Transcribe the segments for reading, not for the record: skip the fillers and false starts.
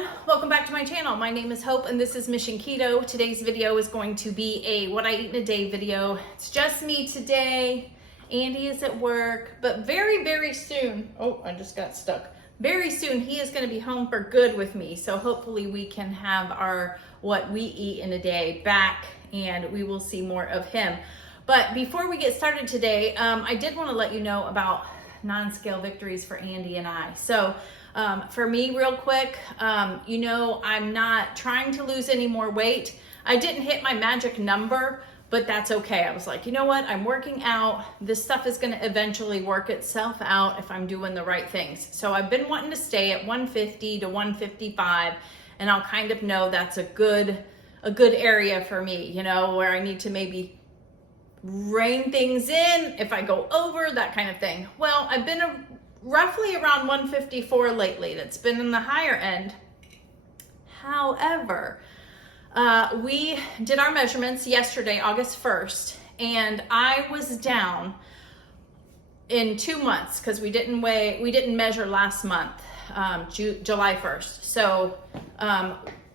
everyone, welcome back to my channel. My name is Hope and this is Mission Keto. Today's video is going to be a what I eat in a day video. It's just me today. Andy is at work, but very soon, oh, I just got stuck. Very soon he is going to be home for good with me. So hopefully we can have our what we eat in a day back and we will see more of him. But before we get started today, I did want to let you know about non-scale victories for Andy and I. So for me, real quick, you know, I'm not trying to lose any more weight. I didn't hit my magic number, but that's okay. I was like, you know what? I'm working out. This stuff is going to eventually work itself out if I'm doing the right things. So I've been wanting to stay at 150 to 155, and I'll kind of know that's a good area for me, you know, where I need to maybe rein things in if I go over, that kind of thing. Well, I've been roughly around 154 lately. That's been in the higher end. However, we did our measurements yesterday, August 1st, and I was down in 2 months because we didn't measure last month, July 1st. So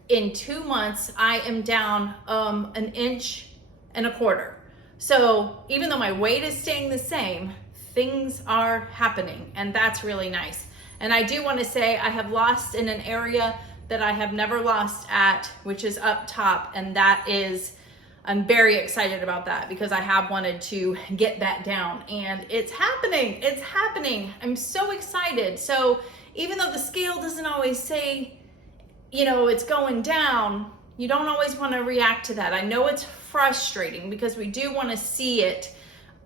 in 2 months, I am down 1.25 inches. So even though my weight is staying the same, things are happening, and that's really nice. And I do want to say I have lost in an area that I have never lost at, which is up top, and that is, I'm very excited about that because I have wanted to get that down, and it's happening. It's happening. I'm so excited. So even though the scale doesn't always say, you know, it's going down, you don't always want to react to that. I know it's frustrating because we do want to see it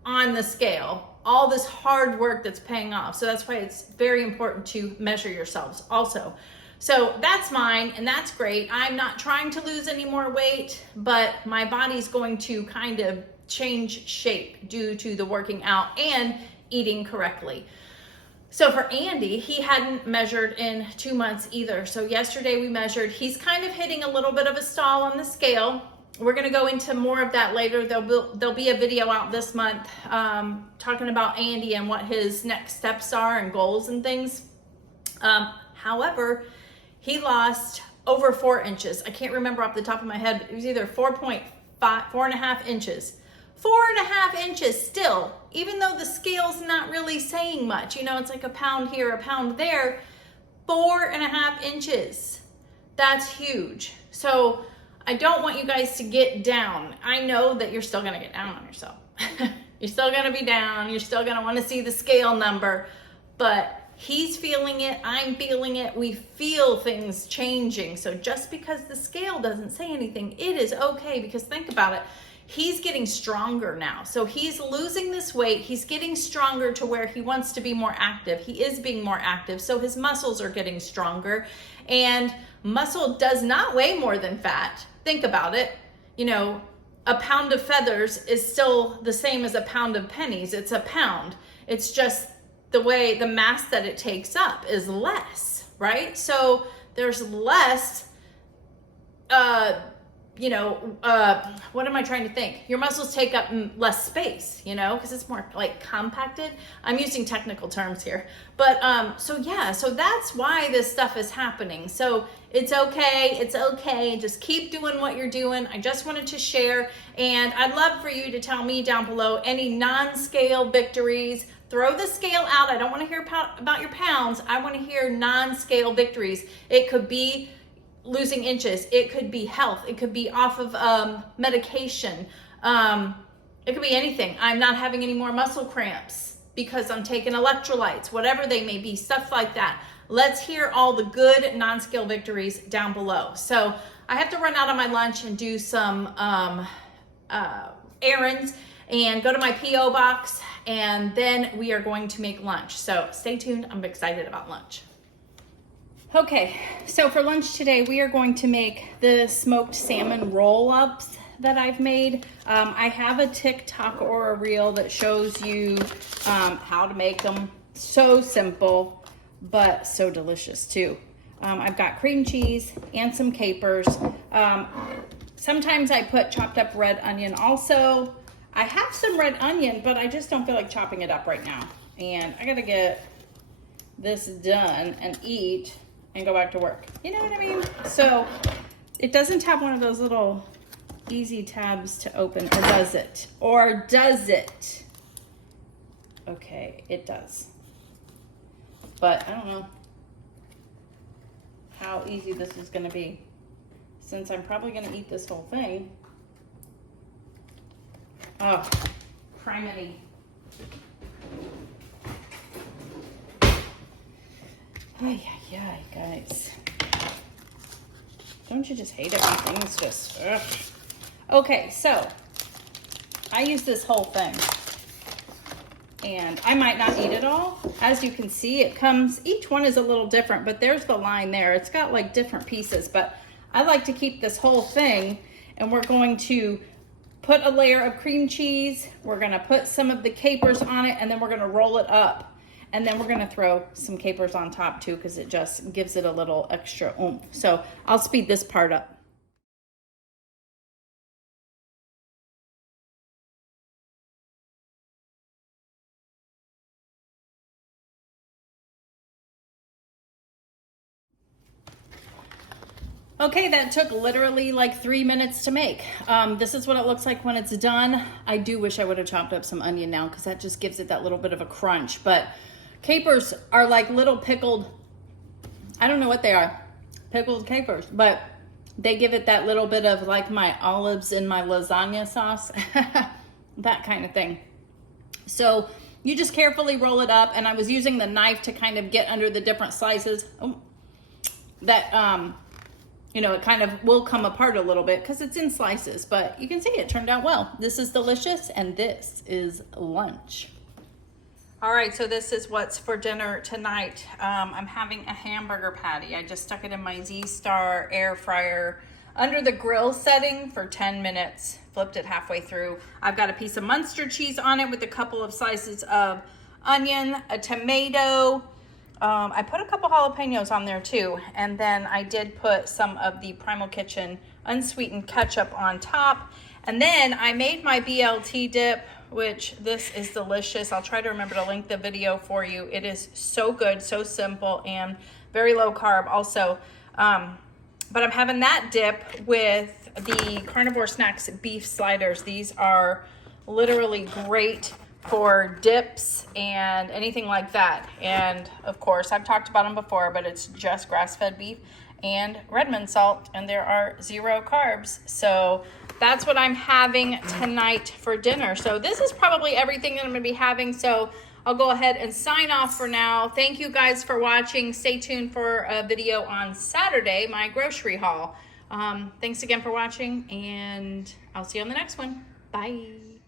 on the scale, all this hard work that's paying off. So that's why it's very important to measure yourselves also. So that's mine, and that's great. I'm not trying to lose any more weight, but my body's going to kind of change shape due to the working out and eating correctly. So for Andy, he hadn't measured in 2 months either. So yesterday we measured. He's kind of hitting a little bit of a stall on the scale. We're going to go into more of that later. There'll be a video out this month talking about Andy and what his next steps are and goals and things. However, he lost over 4 inches. I can't remember off the top of my head, but it was either 4.5 inches. 4.5 inches still, even though the scale's not really saying much. You know, it's like a pound here, a pound there. 4.5 inches. That's huge. So I don't want you guys to get down. I know that you're still gonna get down on yourself. You're still gonna be down. You're still gonna wanna see the scale number, but he's feeling it, I'm feeling it. We feel things changing. So just because the scale doesn't say anything, it is okay, because think about it. He's getting stronger now. So he's losing this weight. He's getting stronger to where he wants to be more active. He is being more active. So his muscles are getting stronger, and muscle does not weigh more than fat. Think about it. You know, a pound of feathers is still the same as a pound of pennies. It's a pound. It's just the way the mass that it takes up is less, right? So there's less, what am I trying to think? Your muscles take up less space, you know, because it's more like compacted. I'm using technical terms here. But so that's why this stuff is happening. So it's okay. It's okay. Just keep doing what you're doing. I just wanted to share, and I'd love for you to tell me down below any non-scale victories. Throw the scale out. I don't want to hear about your pounds. I want to hear non-scale victories. It could be losing inches. It could be health. It could be off of medication. It could be anything. I'm not having any more muscle cramps because I'm taking electrolytes, whatever they may be, stuff like that. Let's hear all the good non-scale victories down below. So I have to run out on my lunch and do some errands and go to my P.O. box, and then we are going to make lunch. So stay tuned. I'm excited about lunch. Okay, so for lunch today, we are going to make the smoked salmon roll-ups that I've made. I have a TikTok or a reel that shows you how to make them. So simple, but so delicious too. I've got cream cheese and some capers. Sometimes I put chopped up red onion also. I have some red onion, but I just don't feel like chopping it up right now. And I gotta get this done and eat and go back to work. You know what I mean? So it doesn't have one of those little easy tabs to open, or does it? Or does it? Okay, it does. But I don't know how easy this is gonna be, since I'm probably gonna eat this whole thing. Oh, criminy. Ay, ay, ay, guys. Don't you just hate it when things just, ugh. Okay, so I use this whole thing. And I might not eat it all. As you can see, it comes, each one is a little different, but there's the line there. It's got like different pieces, but I like to keep this whole thing, and we're going to put a layer of cream cheese. We're gonna put some of the capers on it, and then we're gonna roll it up. And then we're gonna throw some capers on top too, because it just gives it a little extra oomph. So I'll speed this part up. Okay, that took literally like 3 minutes to make. This is what it looks like when it's done. I do wish I would have chopped up some onion now, because that just gives it that little bit of a crunch. But capers are like little pickled, I don't know what they are, pickled capers, but they give it that little bit of like my olives in my lasagna sauce, that kind of thing. So you just carefully roll it up, and I was using the knife to kind of get under the different slices. You know, it kind of will come apart a little bit because it's in slices, but you can see it turned out well. This is delicious, and this is lunch. All right, so this is what's for dinner tonight. I'm having a hamburger patty. I just stuck it in my Z-Star air fryer under the grill setting for 10 minutes, flipped it halfway through. I've got a piece of Munster cheese on it with a couple of slices of onion, a tomato. I put a couple jalapenos on there too, and then I did put some of the Primal Kitchen unsweetened ketchup on top. And then I made my BLT dip, which this is delicious. I'll try to remember to link the video for you. It is so good, so simple, and very low carb also. But I'm having that dip with the Carnivore Snacks beef sliders. These are literally great for dips and anything like that. And of course, I've talked about them before, but it's just grass-fed beef and Redmond salt, and there are 0 carbs. So that's what I'm having tonight for dinner. So this is probably everything that I'm gonna be having. So I'll go ahead and sign off for now. Thank you guys for watching. Stay tuned for a video on Saturday, my grocery haul. Thanks again for watching, and I'll see you on the next one. Bye.